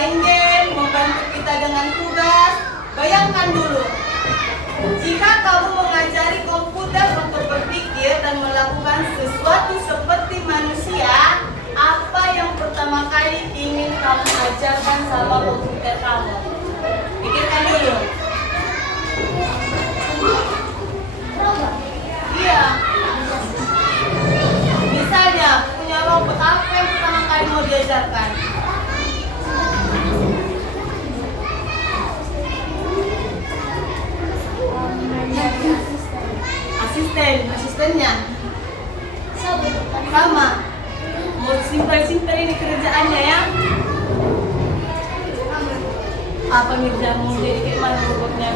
bermain game, membantu kita dengan tugas. Bayangkan dulu, jika kamu mengajari komputer untuk berpikir dan melakukan sesuatu seperti manusia, apa yang pertama kali ingin kamu ajarkan sama komputer kamu? Pikirkan dulu. Iya. Misalnya, punya robot, apa yang pertama kali mau diajarkan? Asistennya sama. Mau simpel-simpel ini kerjaannya ya. Apa Mirza mau jadi kayak mana robotnya?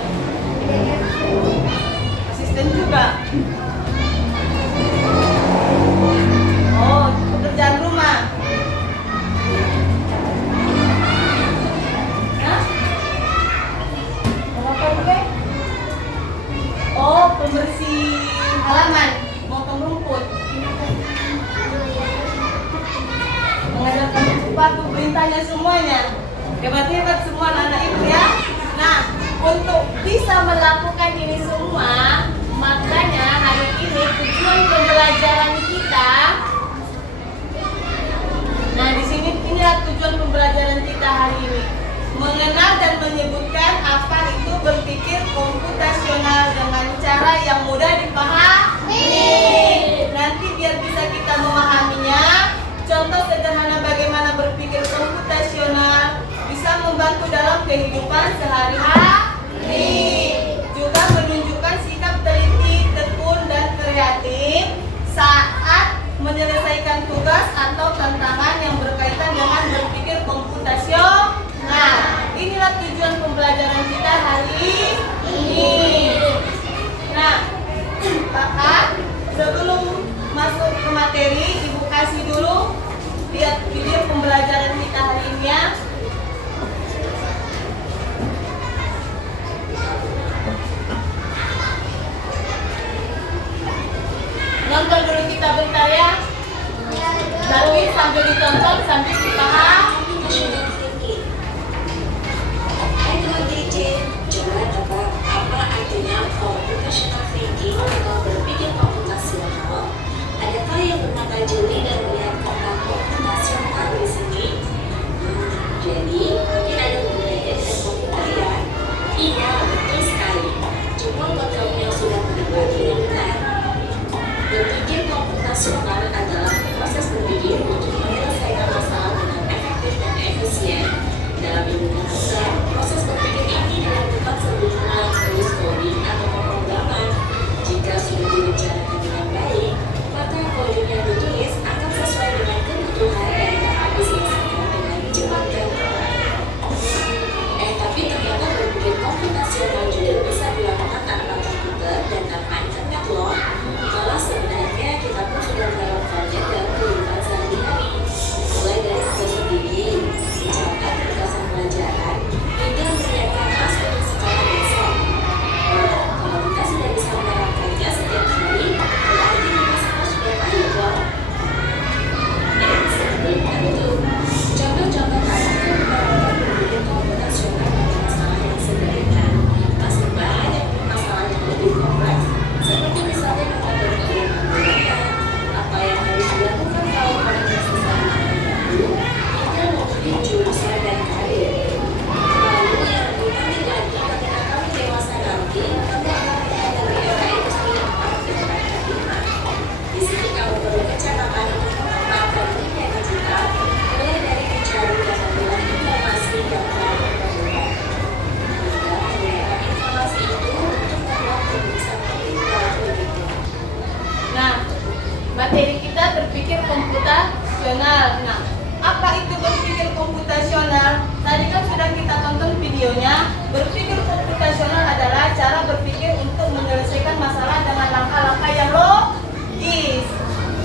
Asisten juga. Oh, pekerjaan rumah. Hah? Apa gue? Oh, pembersih halaman, motong rumput, mengajarkan sepatu, perintahnya semuanya. Hebat-hebat semua anak ibu ya. Nah, untuk bisa melakukan ini semua, makanya hari ini tujuan pembelajaran kita. Nah, di sini inilah tujuan pembelajaran kita hari ini. Mengenal dan menyebutkan apa itu berpikir komputasional dengan cara yang mudah dipahami. Nanti biar bisa kita memahaminya, contoh sederhana bagaimana berpikir komputasional bisa membantu dalam kehidupan sehari-hari. Juga menunjukkan sikap teliti, tekun, dan kreatif saat menyelesaikan tugas atau tantangan yang berkaitan dengan berpikir komputasional. Nah, inilah tujuan pembelajaran kita hari ini. Nah, kakak, sebelum masuk ke materi, ibu kasih dulu lihat video pembelajaran kita hari ini ya. Nonton dulu kita bentar ya. Tapi sambil ditonton sambil dipaham. Coba apa artinya computational thinking atau berpikir komputasional? Adakah yang pernah pelajari dan melihat kata komputasional di sini? Jadi mungkin ada hubungannya dengan komputer ya? Iya, betul sekali. Cuma buat kamu yang sudah mendengar tidak benar. Berpikir komputasional adalah proses berpikir untuk menyelesaikan masalah dengan efektif dan efisien. Dalam ilmu komputer, proses berpikir ini dilakukan sebelum menulis coding atau pemrograman. Jika sudah direncanakan dengan baik, maka coding yang ditulis akan sesuai dengan kebutuhan dan dapat diselesaikan dengan cepat dan tapi ternyata berpikir komputasional juga bisa dilakukan tanpa komputer dan tanpa internet loh. Malah sebenarnya kita pun sudah melakukannya dalam kehidupan sehari-hari. Mulai dari tugas pendidik, mencatat tugasan pelajaran, hingga menyiapkan aspek secara dasar. Nah, kalau kita sudah bisa menerapkannya setiap hari, berarti kita semua sudah paham dong. Sebelum itu, contoh-contoh kasar yang menerapkan berpikir komputasional pada masalah yang sederhana, masih banyak masalah yang lebih kompleks, seperti misalnya mengatur keuangan bulanan, apa yang harus dilakukan kalau orang yang susah dulu, hingga memilih jurusan dan karir. Lalu yang lebih penting lagi, ketika kamu dewasa nanti, kamu akan berada di era industri 4 dan 5. Di sini kamu perlu kecakapan untuk memanfaatkan dunia digital, mulai dari mencari dan membuat informasi yang telah berkembang. Hingga menggunakan informasi itu untuk membuat keputusan penting lebih baik. Nah, materi kita berpikir komputasional. Nah, apa itu berpikir komputasional? Tadi kan sudah kita tonton videonya. Berpikir komputasional adalah cara berpikir untuk menyelesaikan masalah dengan langkah-langkah yang logis.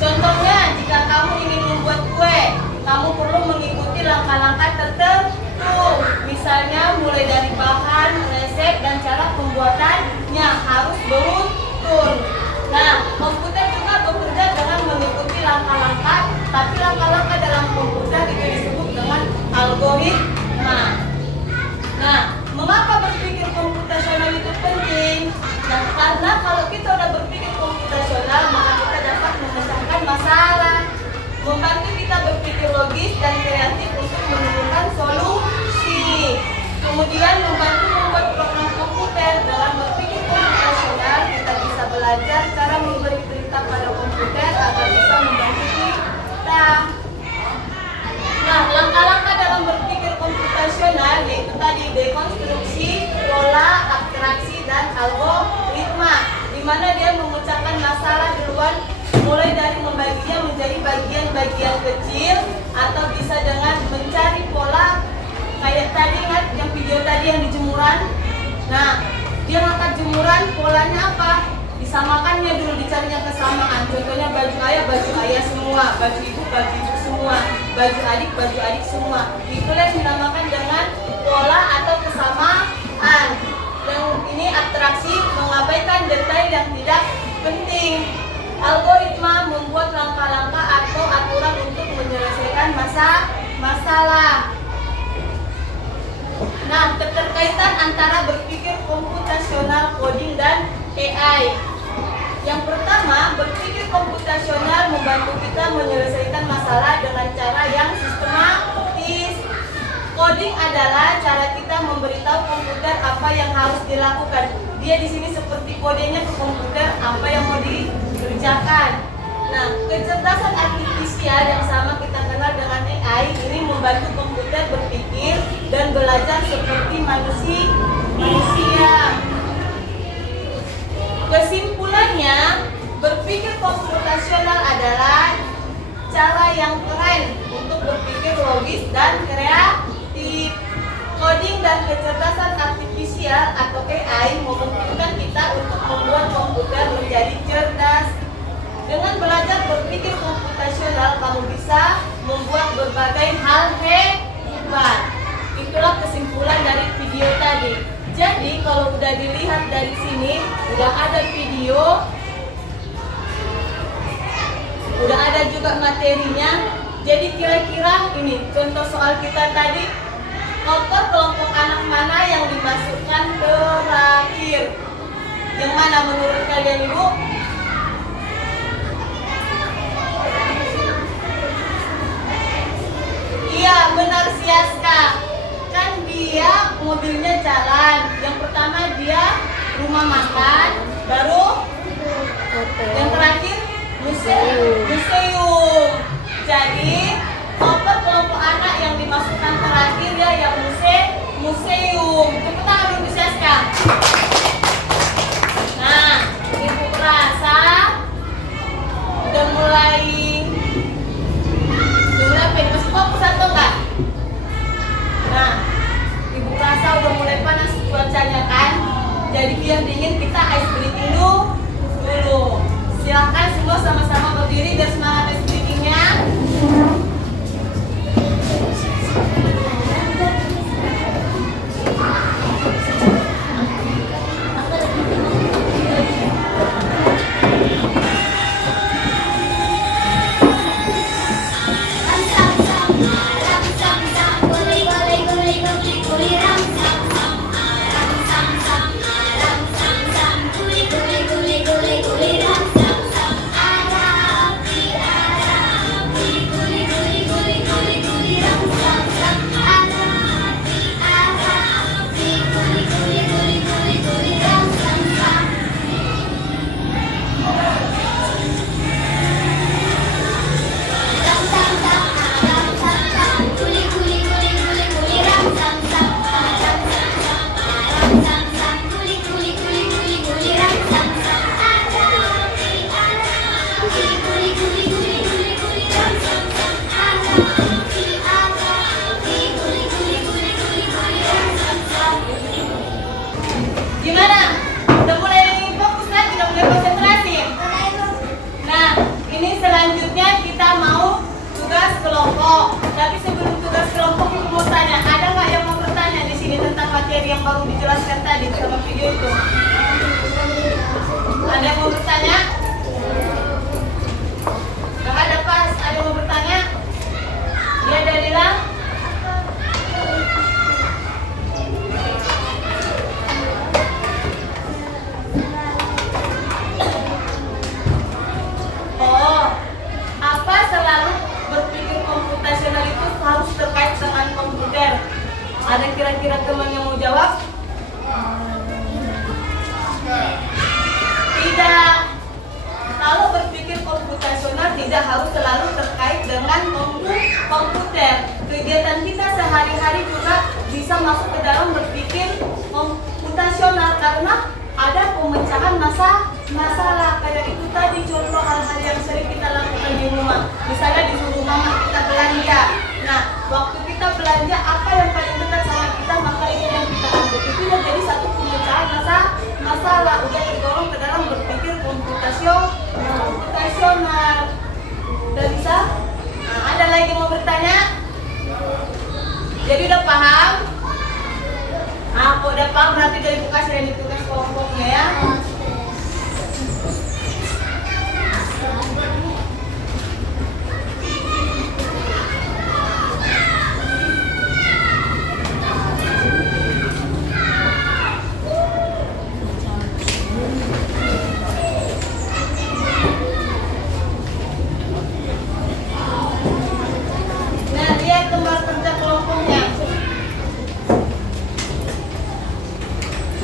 Contohnya, jika kamu ingin membuat kue, kamu perlu mengikuti langkah-langkah tertentu. Misalnya, mulai dari bahan, resep, dan cara pembuatannya harus beruntun. Nah, komputer juga bekerja dengan mengikuti langkah-langkah, tapi langkah-langkah dalam komputer itu disebut dengan algoritma. yang di jemuran. Nah, dia ngangkat jemuran, polanya apa? Disamakannya dulu, dicarinya kesamaan. Contohnya baju ayah semua, baju ibu semua, baju adik semua. Itulah yang dinamakan dengan pola atau kesamaan. Yang ini atraksi, mengabaikan detail yang tidak penting. Algoritma membuat langkah-langkah atau aturan untuk menyelesaikan masalah. Nah, keterkaitan antara berpikir komputasional, coding, dan AI. Yang pertama, berpikir komputasional membantu kita menyelesaikan masalah dengan cara yang sistematis. Coding adalah cara kita memberitahu komputer apa yang harus dilakukan. Dia di sini seperti kodenya ke komputer apa yang mau dikerjakan. Nah, kecerdasan artifisial yang sama kita kenal dengan AI ini membantu komputer berpikir dan belajar seperti manusia. Kesimpulannya, berpikir komputasional adalah cara yang keren untuk berpikir logis dan kreatif. Coding dan kecerdasan artifisial atau AI memungkinkan kita untuk membuat komputer menjadi cerdas. Dengan belajar berpikir komputasional, kamu bisa membuat berbagai hal hebat. Itulah kesimpulan dari video tadi. Jadi kalau udah dilihat dari sini, udah ada video, udah ada juga materinya. Jadi kira-kira ini contoh soal kita tadi. Kotor kelompok anak mana yang dimasukkan terakhir? Yang mana menurut kalian, Ibu? Iya, benar, Siaska. Kan dia mobilnya jalan. Yang pertama dia rumah makan, baru yang terakhir museum. Jadi kelompok anak yang dimasukkan terakhir ya yang museum. Tepuk tangan dulu, Siaska. Nah, Ibu rasa udah mulai masih fokus atau enggak? Nah, Ibu rasa udah mulai panas cuacanya kan? Jadi biar dingin kita ice breaking dulu. Silakan semua sama-sama berdiri dan semangat ice breakingnya. Gimana? Udah mulai fokus lagi, udah mulai konsentrasi? Nah, ini selanjutnya kita mau tugas kelompok. Tapi sebelum tugas kelompok, Ibu mau tanya, ada nggak yang mau bertanya di sini tentang materi yang baru dijelaskan tadi sama video itu? Ada yang mau bertanya? Gak ada, pas. Ada yang mau bertanya? Dia Dalila? Harus terkait dengan komputer. Ada kira-kira teman yang mau jawab? Tidak. Kalau berpikir komputasional tidak harus selalu terkait dengan komputer. Kegiatan kita sehari-hari juga bisa masuk ke dalam berpikir komputasional karena ada pemecahan masalah. Kayak itu tadi contoh hal-hal yang sering kita lakukan di rumah. Misalnya disuruh mama kita belanja. Nah, waktu kita belanja apa yang paling dekat sama kita, maka itu yang kita apa? Berarti dari Ibu kasih dari tugas kelompoknya ya. Nah, lihat lembar kerja kelompoknya.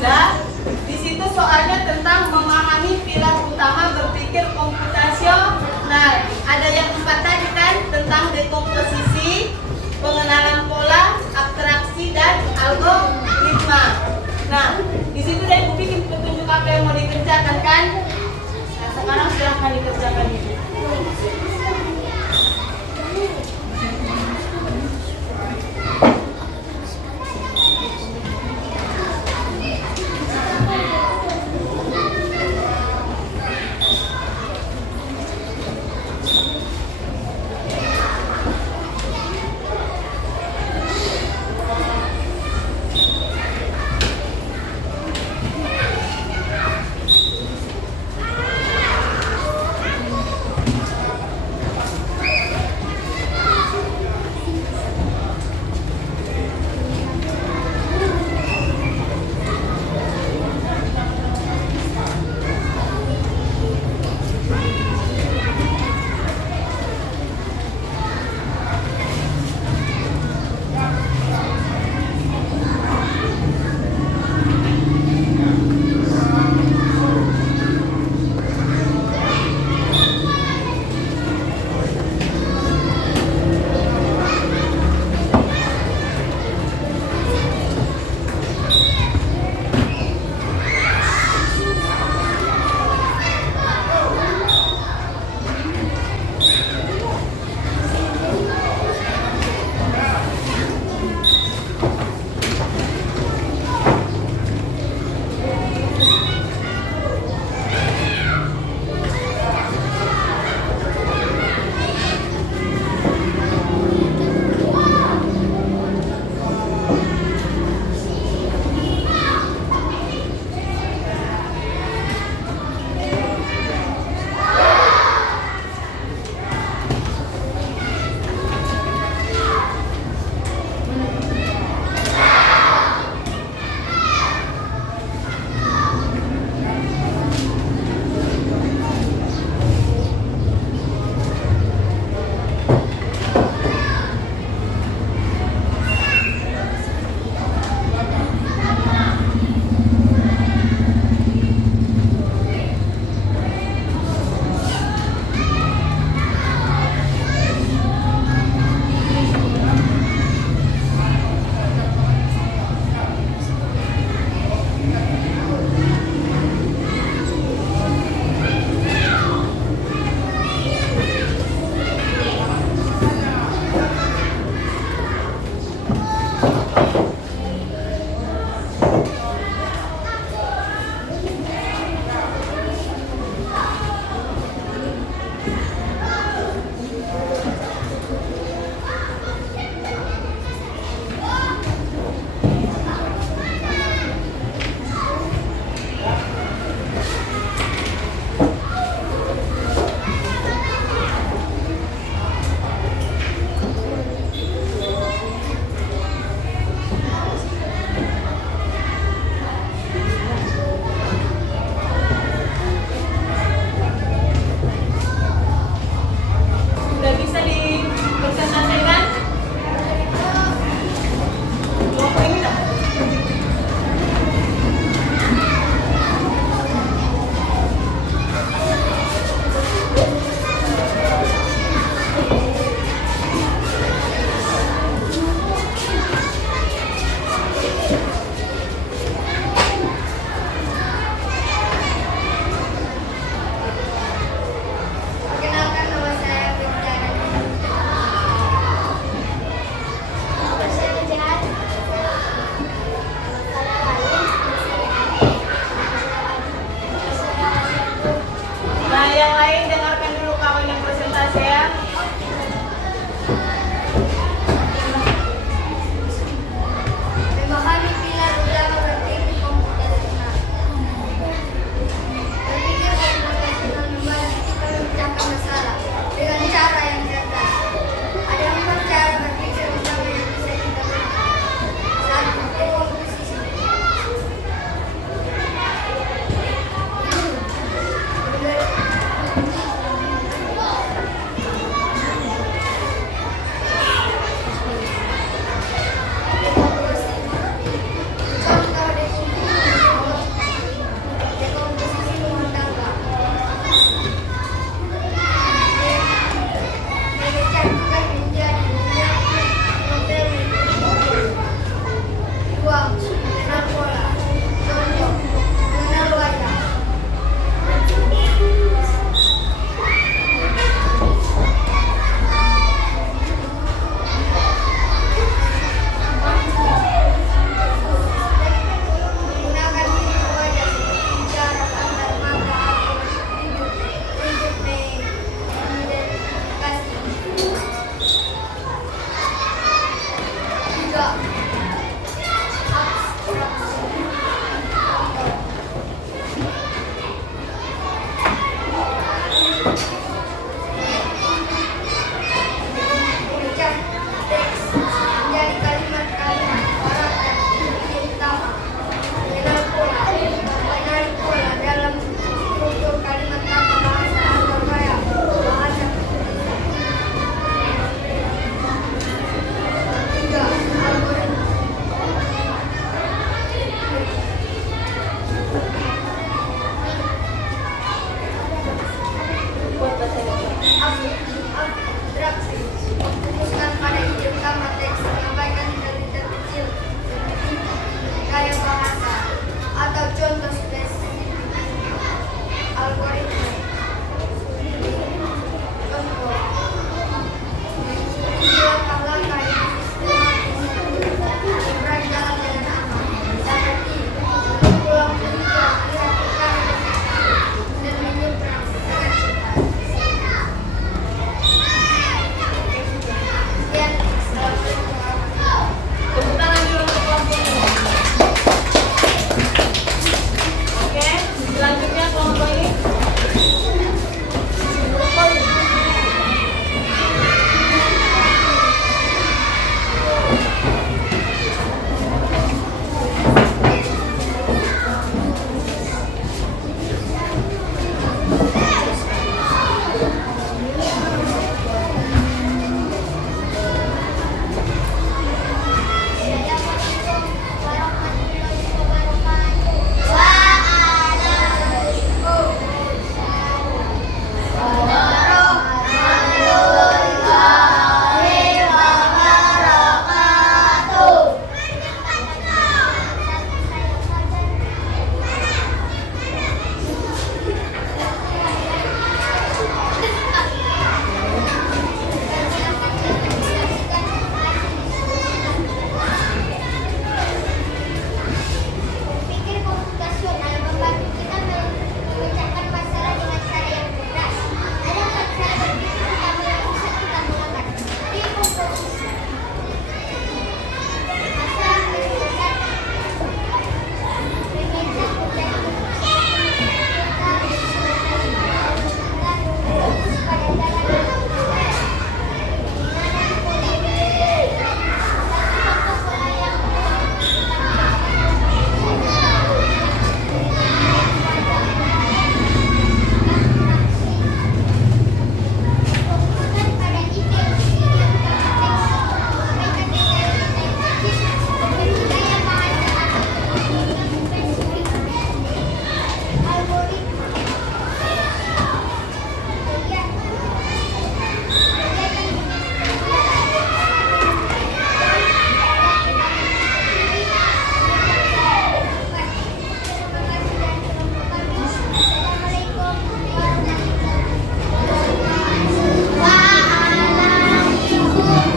Nah, di situ soalnya tentang memahami pilar utama berpikir komputasional. Ada yang 4 tadi kan, tentang dekomposisi, pengenalan pola, abstraksi dan algoritma. Nah, di situ udah Ibu bikin petunjuk apa yang mau dikerjakan kan? Nah, sekarang silahkan dikerjakan itu.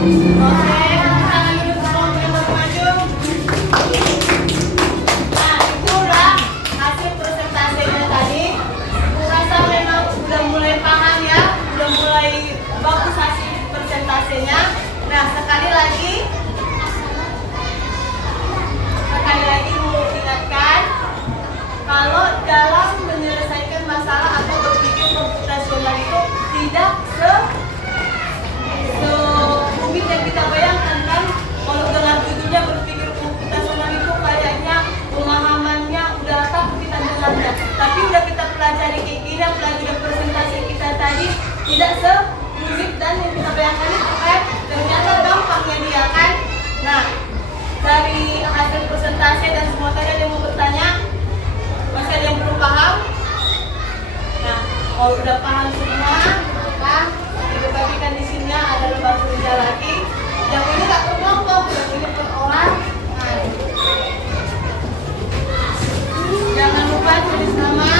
tangan dulu semua yang maju. Nah, itu udah hasil presentasinya tadi. Aku rasa memang udah mulai paham ya, udah mulai bagus hasil presentasinya. Nah, sekali lagi mau ingatkan kalau dalam menyelesaikan masalah atau berpikir komputasional itu tidak rumit yang kita bayangkan kan. Kalau dengan judulnya berpikir komputasional itu kayaknya pemahamannya udah takut kita dengarnya, tapi udah kita pelajari kayak gini, apalagi udah presentasi kita tadi tidak serumit dan yang kita bayangkan itu kan ternyata gampangnya dia kan. Nah, dari hasil presentasi dan semua tadi ada yang mau bertanya? Masih ada yang belum paham? Nah, kalau udah paham semua, nah, dibagikan di sini ada lembar kerja lagi. Yang ini nggak per kelompok, yang ini per orang. Nah, jangan lupa tulis nama.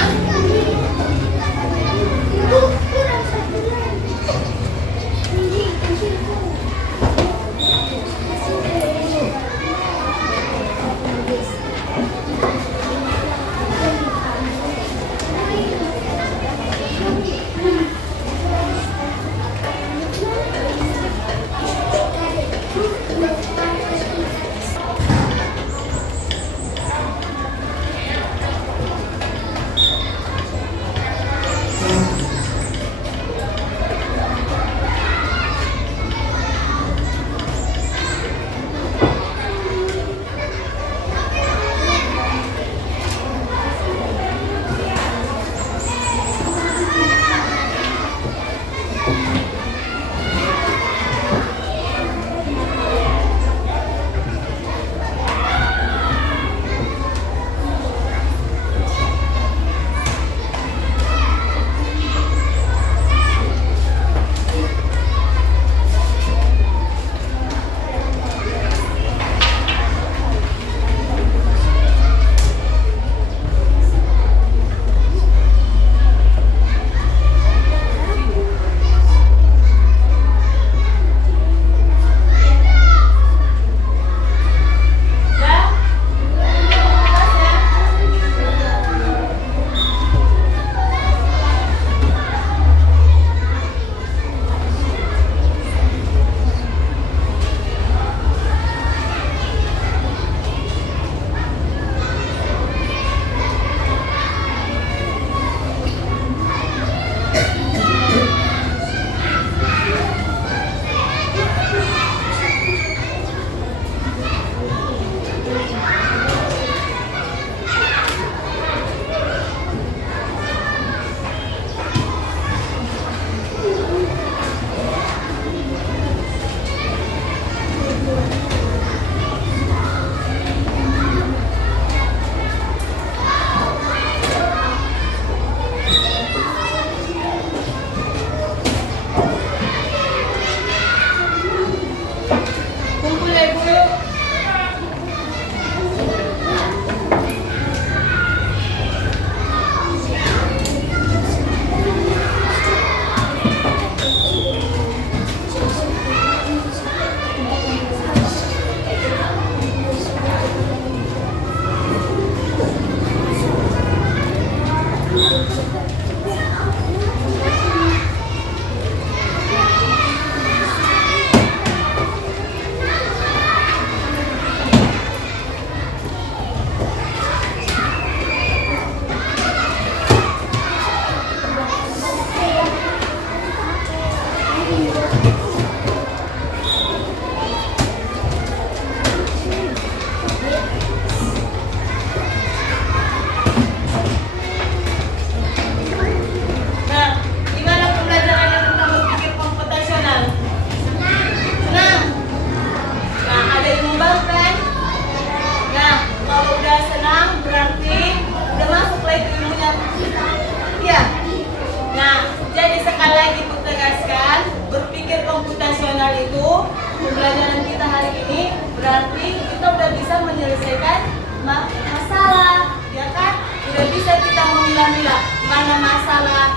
pembelajaran kita hari ini berarti kita udah bisa menyelesaikan masalah, ya kan? Udah bisa kita memilah-milah mana masalah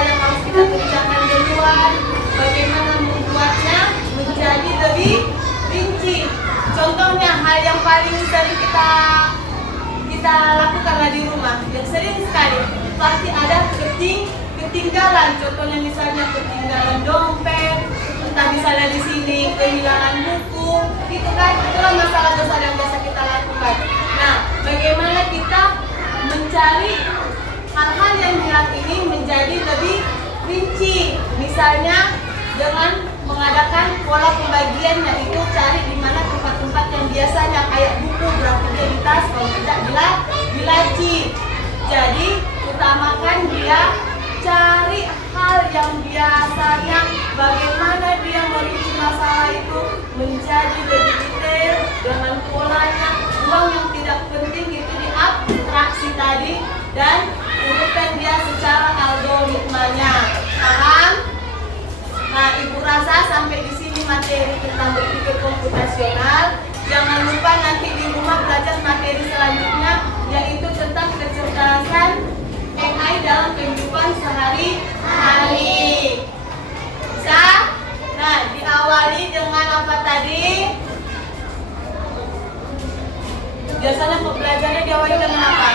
yang harus kita kerjakan duluan, bagaimana membuatnya menjadi paling sering kita lakukan di rumah, yang sering sekali pasti ada ketinggalan. Contohnya misalnya ketinggalan dompet, entah misalnya di sini kehilangan buku, itu kan itulah masalah besar yang biasa kita lakukan. Nah, bagaimana kita mencari hal-hal yang hilang ini menjadi lebih rinci, misalnya dengan mengadakan pola pembagian, yaitu cari di mana tempat-tempat yang biasanya kayak buku berarti dia di tas, kalau tidak di laci. Jadi utamakan dia cari hal yang biasanya, bagaimana dia merinci masalah itu menjadi lebih detail dengan polanya. Uang yang tidak penting itu diabstraksi tadi dan urutkan dia secara algoritmanya. Paham? Nah, Ibu rasa sampai di sini materi tentang berpikir komputasional. Jangan lupa nanti di rumah belajar materi selanjutnya, yaitu tentang kecerdasan AI dalam kehidupan sehari-hari. Bisa? Nah, diawali dengan apa tadi? Biasanya pembelajarannya diawali dengan apa?